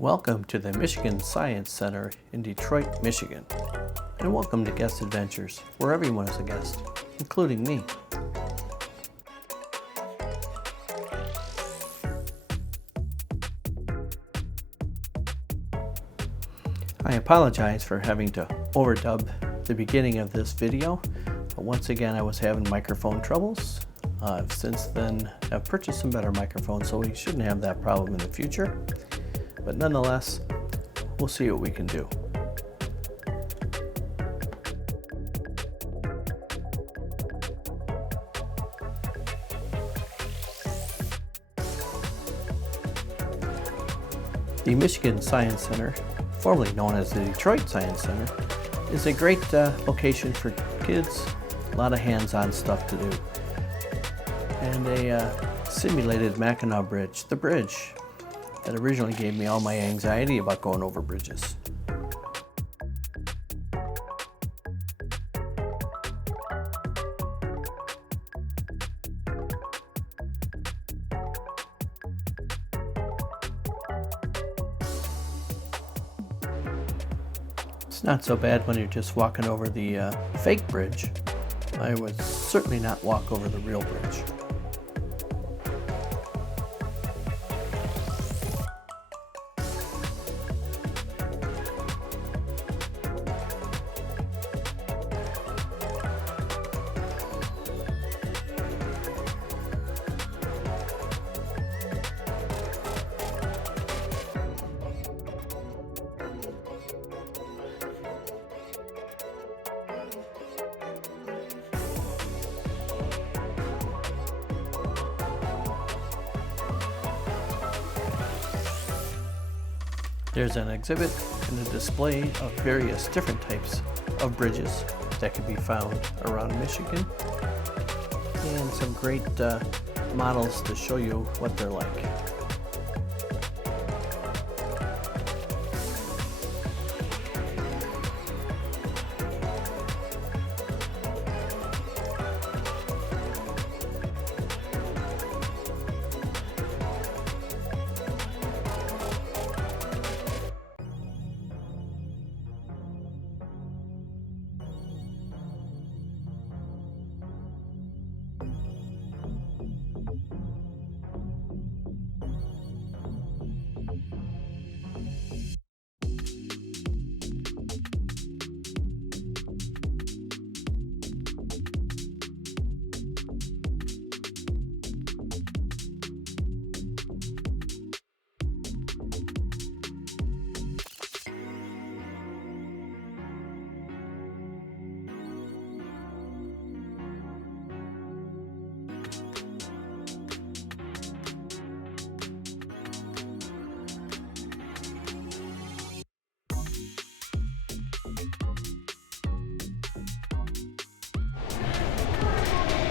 Welcome to the Michigan Science Center in Detroit, Michigan. And welcome to Guest Adventures, where everyone is a guest, including me. I apologize for having to overdub the beginning of this video. Once again, I was having microphone troubles. I've since then have purchased some better microphones, so we shouldn't have that problem in the future. But nonetheless, we'll see what we can do. The Michigan Science Center, formerly known as the Detroit Science Center, is a great location for kids, a lot of hands-on stuff to do. And a simulated Mackinac Bridge, the bridge that originally gave me all my anxiety about going over bridges. It's not so bad when you're just walking over the fake bridge. I would certainly not walk over the real bridge. There's an exhibit and a display of various different types of bridges that can be found around Michigan, and some great models to show you what they're like.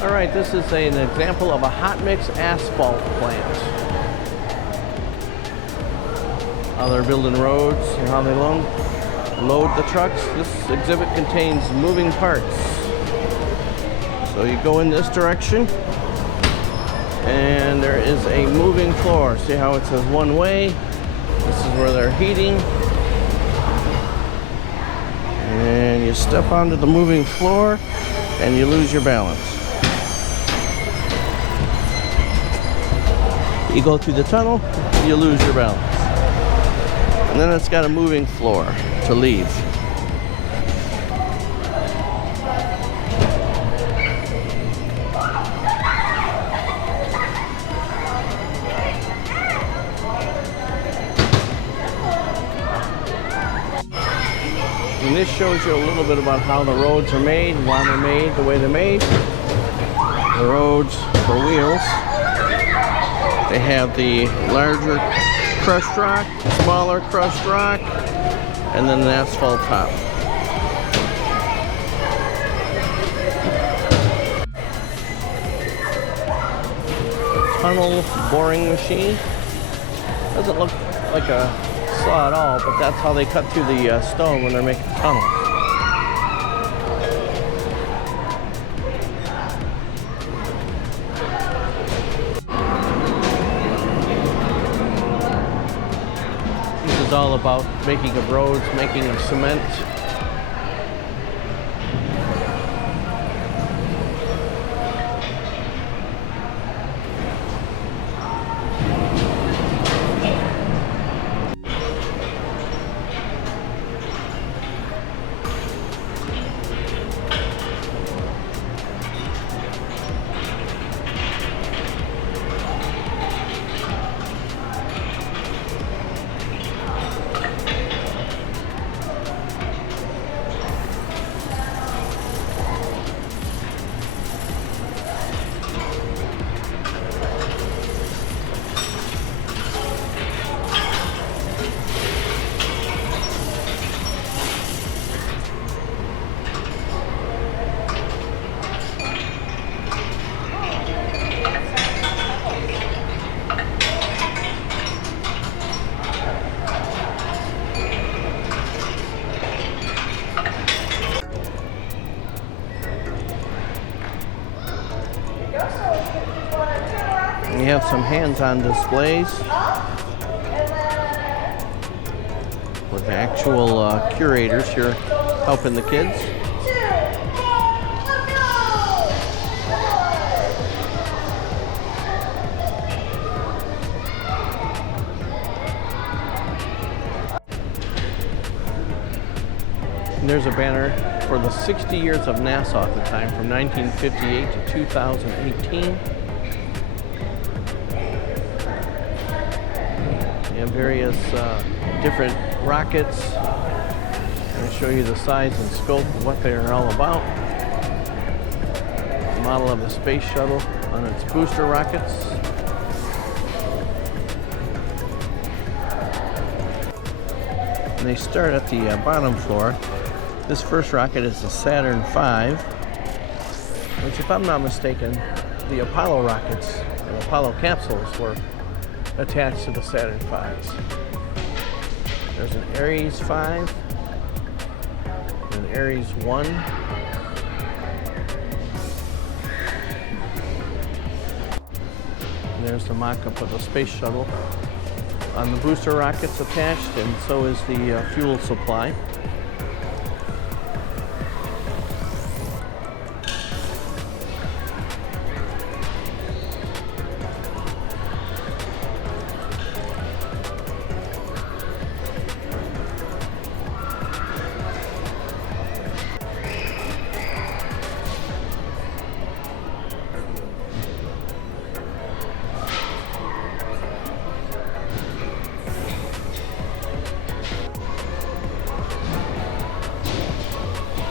All right, this is an example of a hot mix asphalt plant. How they're building roads and how they load the trucks. This exhibit contains moving parts. So you go in this direction and there is a moving floor. See how it says one way? This is where they're heating. And you step onto the moving floor and you lose your balance. You go through the tunnel, you lose your balance. And then it's got a moving floor to leave. And this shows you a little bit about how the roads are made, why they're made the way they're made. The roads for wheels. They have the larger crushed rock, smaller crushed rock, and then an asphalt top. Tunnel boring machine. Doesn't look like a saw at all, but that's how they cut through the stone when they're making tunnels. is all about making of roads, making of cement. We have some hands-on displays with actual curators here helping the kids. And there's a banner for the 60 years of Nassau at the time, from 1958 to 2018. And various different rockets. I'm going to show you the size and scope of what they are all about. The model of the space shuttle on its booster rockets. And they start at the bottom floor. This first rocket is the Saturn V, which, if I'm not mistaken, the Apollo rockets and Apollo capsules were attached to the Saturn V's. There's an Ares 5, an Ares 1, and there's the mock-up of the space shuttle. On the booster rockets attached, and so is the fuel supply.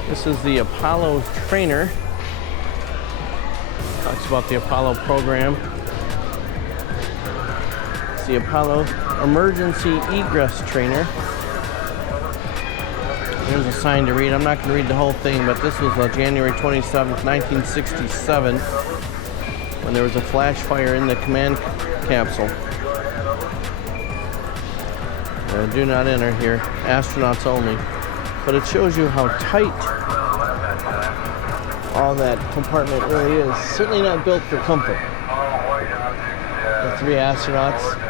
This is the Apollo trainer. Talks about the Apollo program. It's the Apollo emergency egress trainer. There's a sign to read. I'm not going to read the whole thing, but this was January 27th, 1967, when there was a flash fire in the command capsule. Do not enter here. Astronauts only. But it shows you how tight all that compartment really is. Certainly not built for comfort. The three astronauts.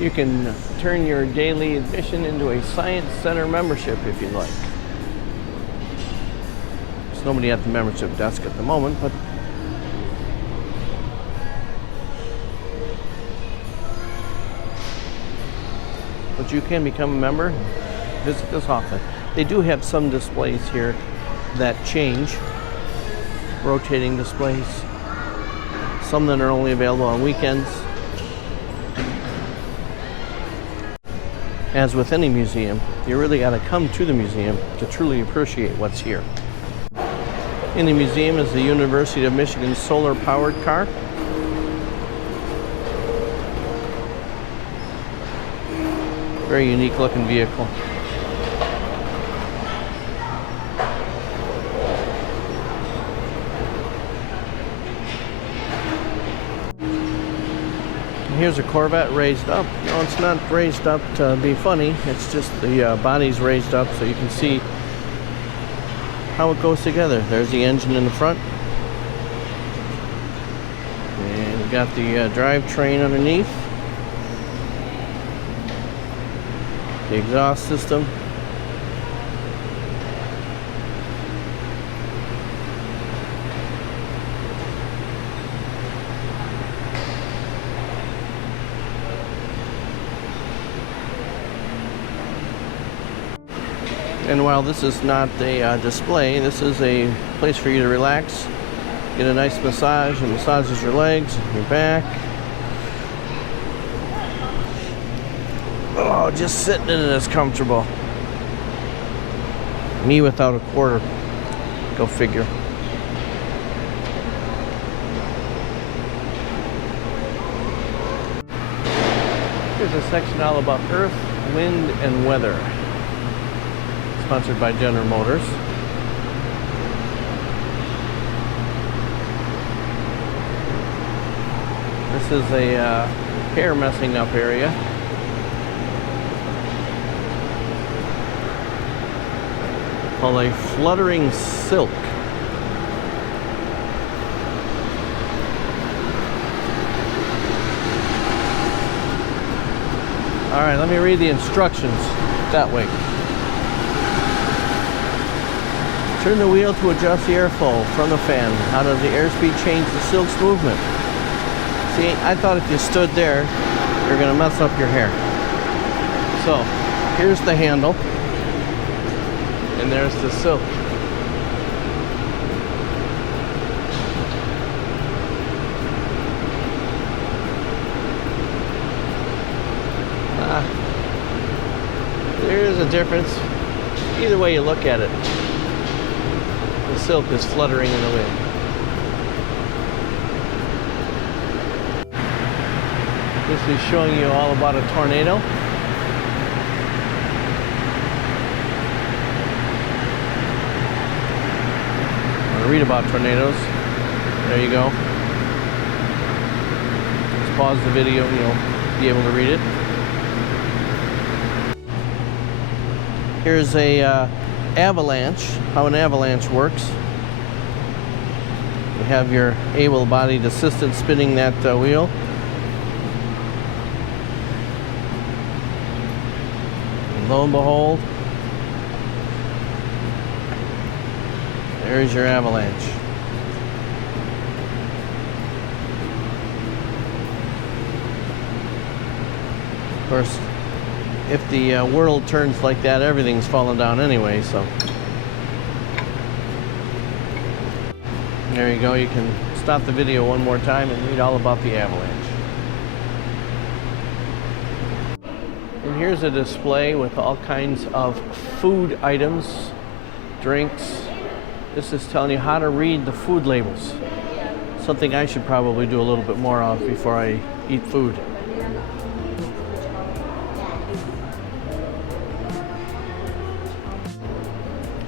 You can turn your daily admission into a Science Center membership if you'd like. There's nobody at the membership desk at the moment, but you can become a member and visit this often. They do have some displays here that change, rotating displays, some that are only available on weekends. As with any museum, you really got to come to the museum to truly appreciate what's here. In the museum is the University of Michigan solar-powered car. Very unique looking vehicle. here's a Corvette raised up. No, it's not raised up to be funny. It's just the body's raised up so you can see how it goes together. There's the engine in the front. And we've got the drivetrain underneath. The exhaust system. And while this is not a display, this is a place for you to relax, get a nice massage. It massages your legs, your back. Oh, just sitting in it is comfortable. Me without a quarter. Go figure. Here's a section all about earth, wind, and weather. Sponsored by General Motors. This is a hair messing up area. Called a fluttering silk. All right, let me read the instructions that way. Turn the wheel to adjust the airflow from the fan. How does the airspeed change the silk's movement? See, I thought if you stood there, you're gonna mess up your hair. So, here's the handle, and there's the silk. There's a difference. Either way you look at it. The silk is fluttering in the wind. This is showing you all about a tornado. Want to read about tornadoes? There you go. Just pause the video and you'll be able to read it. Here's a avalanche, how an avalanche works. You have your able-bodied assistant spinning that wheel. And lo and behold, there's your avalanche. Of course, if the world turns like that, everything's falling down anyway, so. There you go, you can stop the video one more time and read all about the avalanche. And here's a display with all kinds of food items, drinks. This is telling you how to read the food labels. Something I should probably do a little bit more of before I eat food.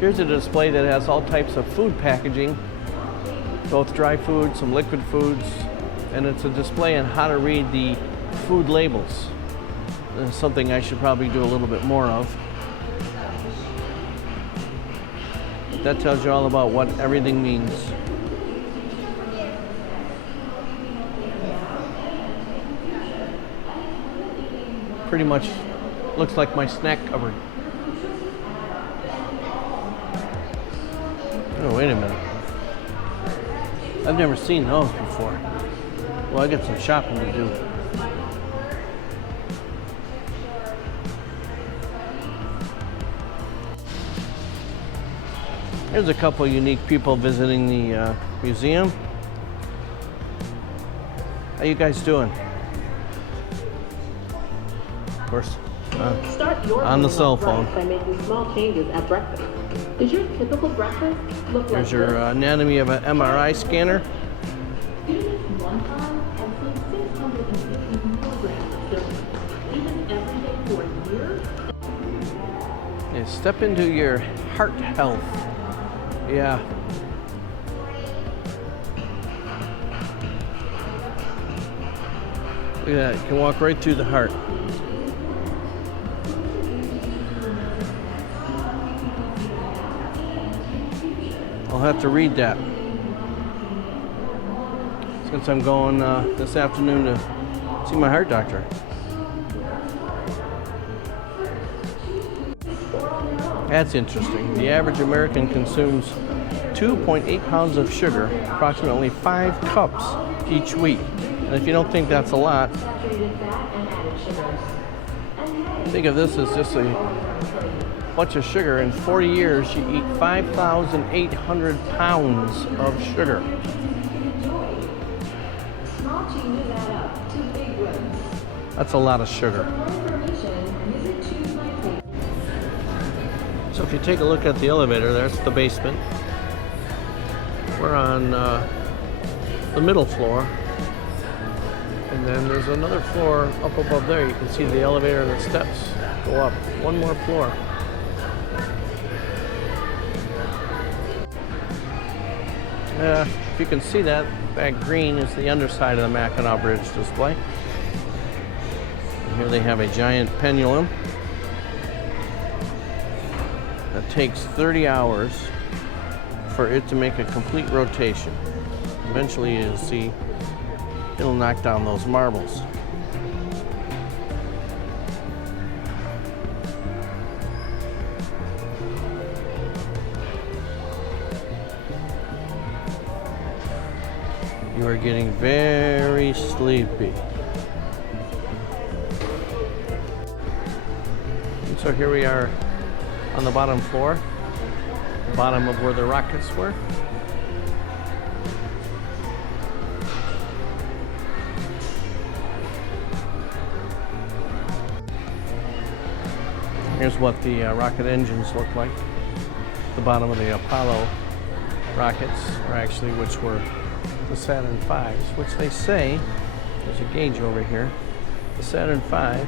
Here's a display that has all types of food packaging, both dry food, some liquid foods, and it's a display on how to read the food labels. It's something I should probably do a little bit more of. That tells you all about what everything means. Pretty much looks like my snack cupboard. Oh, wait a minute. I've never seen those before. Well, I got some shopping to do. There's a couple unique people visiting the museum. How you guys doing? Of course, on the cell phone. By making small changes at breakfast. Does your typical breakfast look There's your anatomy of an MRI scanner. Do this one time and save 650 milligrams of silver, even every day for a year. And step into your heart health. Yeah. Look at that, you can walk right through the heart. I'll have to read that since I'm going this afternoon to see my heart doctor. That's interesting. The average American consumes 2.8 pounds of sugar, approximately 5 cups each week. And if you don't think that's a lot, think of this as just a bunch of sugar. In 40 years, you eat 5,800 pounds of sugar. That's a lot of sugar. So if you take a look at the elevator, there's the basement. We're on the middle floor. And then there's another floor up above there. You can see the elevator and the steps go up. One more floor. If you can see that green is the underside of the Mackinac Bridge display. And here they have a giant pendulum that takes 30 hours for it to make a complete rotation. Eventually you'll see it'll knock down those marbles. You are getting very sleepy. And so here we are on the bottom floor, bottom of where the rockets were. Here's what the rocket engines look like. The bottom of the Apollo rockets, or actually which were the Saturn V's, which they say, there's a gauge over here, the Saturn V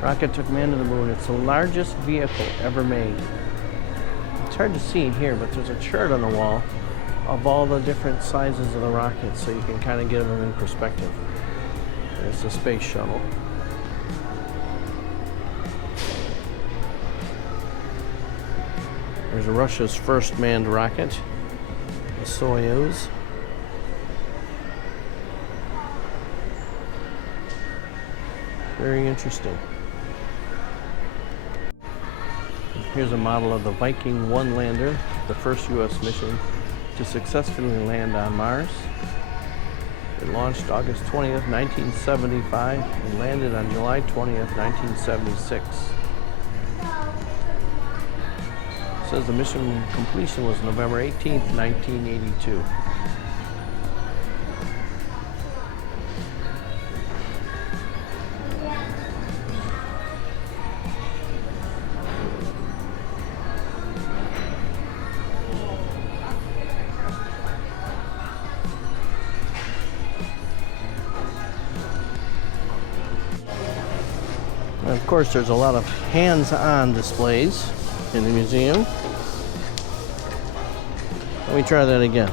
rocket took man to the moon. It's the largest vehicle ever made. It's hard to see here, but there's a chart on the wall of all the different sizes of the rockets, so you can kind of get them in perspective. There's the space shuttle. There's Russia's first manned rocket, the Soyuz. Very interesting. Here's a model of the Viking 1 lander, the first U.S. mission to successfully land on Mars. It launched August 20th, 1975 and landed on July 20th, 1976. It says the mission completion was November 18th, 1982. And of course, there's a lot of hands-on displays in the museum. Let me try that again.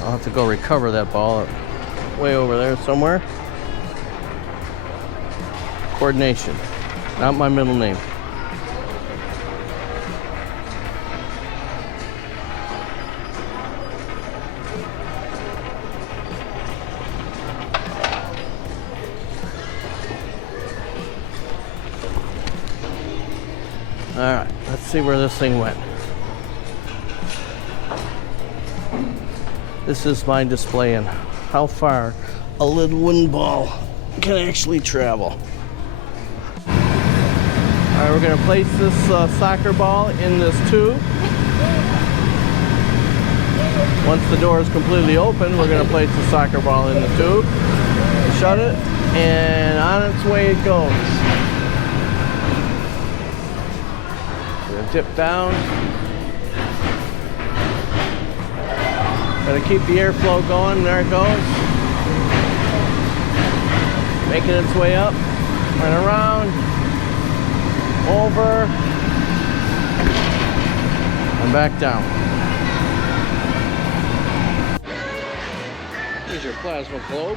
I'll have to go recover that ball way over there somewhere. Coordination, not my middle name. All right, let's see where this thing went. This is my display and how far a little wooden ball can actually travel. All right, we're gonna place this soccer ball in this tube. Once the door is completely open, we're gonna place the soccer ball in the tube, shut it, and on its way it goes. Dip down. Gotta keep the airflow going. There it goes. Making its way up and around, over, and back down. your plasma globe.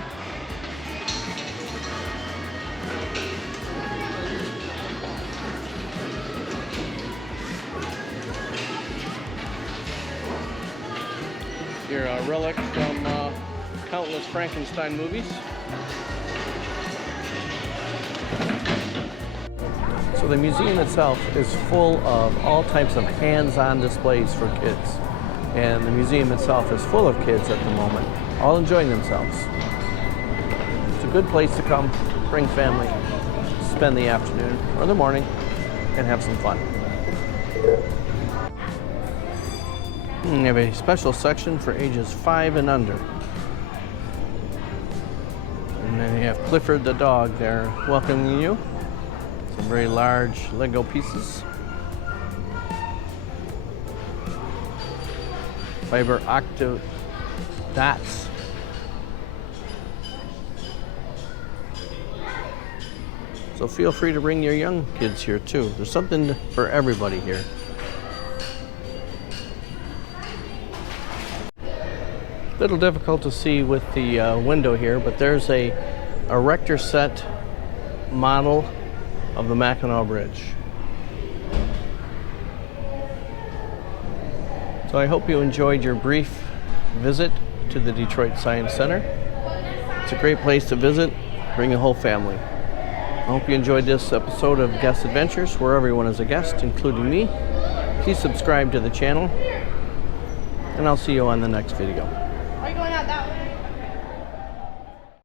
Your relic from countless Frankenstein movies. So the museum itself is full of all types of hands-on displays for kids. And the museum itself is full of kids at the moment, all enjoying themselves. It's a good place to come, bring family, spend the afternoon or the morning, and have some fun. And you have a special section for ages 5 and under. And then you have Clifford the dog there welcoming you. Some very large Lego pieces. Fiber octo dots. So feel free to bring your young kids here too. There's something for everybody here. A little difficult to see with the window here, but there's a erector set model of the Mackinac Bridge. So I hope you enjoyed your brief visit to the Detroit Science Center. It's a great place to visit, bring your whole family. I hope you enjoyed this episode of Guest Adventures, where everyone is a guest, including me. Please subscribe to the channel, and I'll see you on the next video.